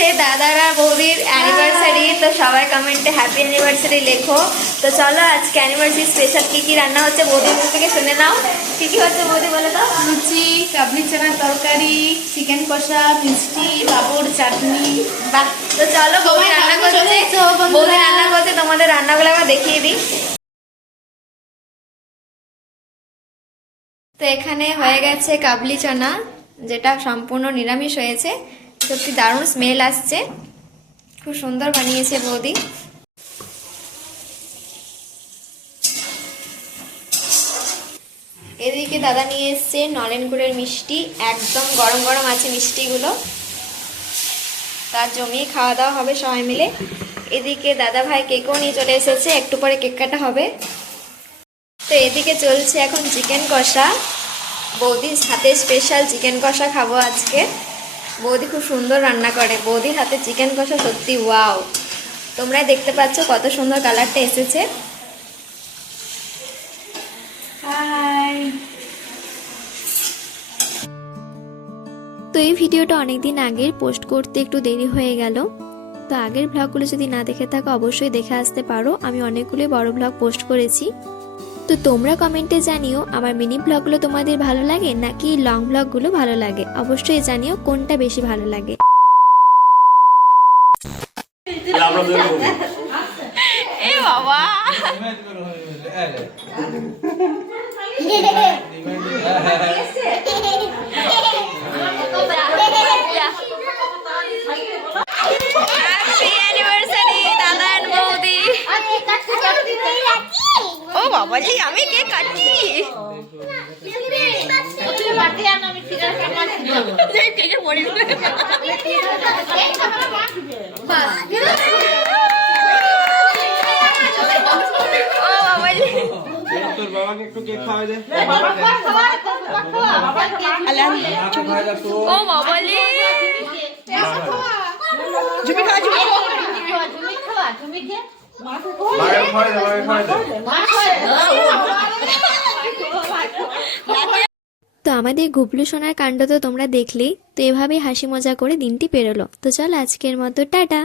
যাচ্ছে দাদারা বৌদির অ্যানিভার্সারি, তো সবাই কমেন্টে হ্যাপি অ্যানিভার্সারি লেখো। তো চলো আজকে অ্যানিভার্সারি স্পেশাল কি কি রান্না হচ্ছে বৌদির মুখ থেকে শুনে নাও। কি কি হচ্ছে বৌদি বলে দাও। লুচি, কাবলি চানার তরকারি, চিকেন কষা, মিষ্টি, পাঁপড়, চাটনি। বাহ, তো চলো বৌদি রান্না করছে, বৌদি রান্না করছে, তোমাদের রান্নাগুলো আবার দেখিয়ে দিই। তো এখানে হয়ে গেছে কাবলি চানা, যেটা সম্পূর্ণ নিরামিষ হয়েছে। সত্যি দারুণ স্মেল আসছে, খুব সুন্দর বানিয়েছে বৌদি। এদিকে দাদা নিয়ে এসছে নলেন গুড়ের মিষ্টি, একদম গরম গরম আছে মিষ্টিগুলো, তার জমিয়ে খাওয়া দাওয়া হবে সবাই মিলে। এদিকে দাদা ভাই কেকও নিয়ে চলে এসেছে, একটু পরে কেক কাটা হবে। তো এদিকে চলছে এখন চিকেন কষা, বৌদির হাতে স্পেশাল চিকেন কষা খাবো আজকে। বৌদি খুব সুন্দর রান্না করে, বৌদির হাতে চিকেন কষা সত্যি ওয়াও। তোমরাই দেখতে পাচ্ছ কত সুন্দর কালারটা এসেছে। তো এই ভিডিওটা অনেকদিন আগের, পোস্ট করতে একটু দেরি হয়ে গেল। তো আগের ব্লগগুলো যদি না দেখে থাকো অবশ্যই দেখে আসতে পারো, আমি অনেকগুলোই বড় ব্লগ পোস্ট করেছি। তো তোমরা কমেন্টে জানিও আমার মিনি ব্লগগুলো তোমাদের ভালো লাগে নাকি লং ব্লগগুলো ভালো লাগে, অবশ্যই জানিও কোনটা বেশি ভালো লাগে। এ বাবা, ও বাবা জি, আমি কে কাটছি। তোর বাবাকে একটু কেক খাওয়াই দে। ও বাবা জি, জুমি খাওয়া, জুমি খাওয়া। মাকে খাওয়াই দে, মাকে খাওয়াই দে। তো আমাদের গুবলু সোনার কাণ্ড তো তোমরা দেখলেই। তো এভাবেই হাসি মজা করে দিনটি পেরোলো। তো চল আজকের মতো টাটা।